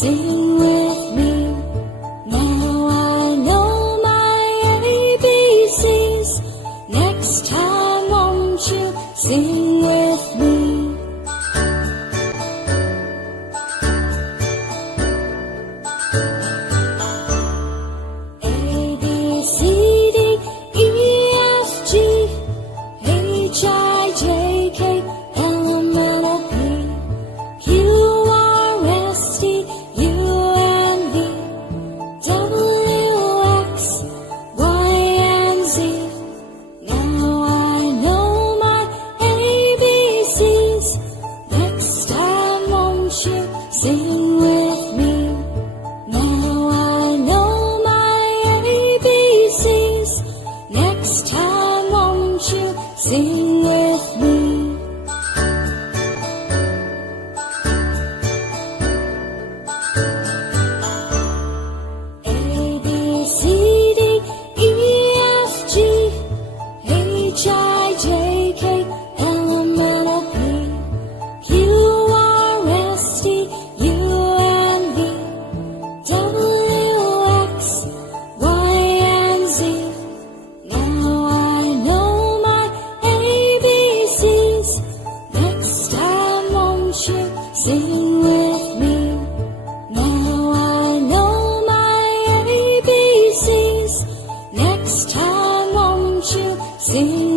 Sing with me. Now I know my ABCs. Next time won't you sing with me? A, B, C, D, E, F, G, H, I, J, K, L, M, N, O, P, Q, R, S, T, U, N, V, W, X, Y, and Z. Now I know my ABCs. Next time won't you sing with me? Now I know my ABCs. Next time won't you sing with me? A, B, C, D, E, F, G, H, I, J, K, L, M, N, O, P, Q, R, S, T, U, N, V, W, X, Y, and Z. Now I know my ABCs. Next time won't you sing with me? Now I know my ABCs. Next time won't you sing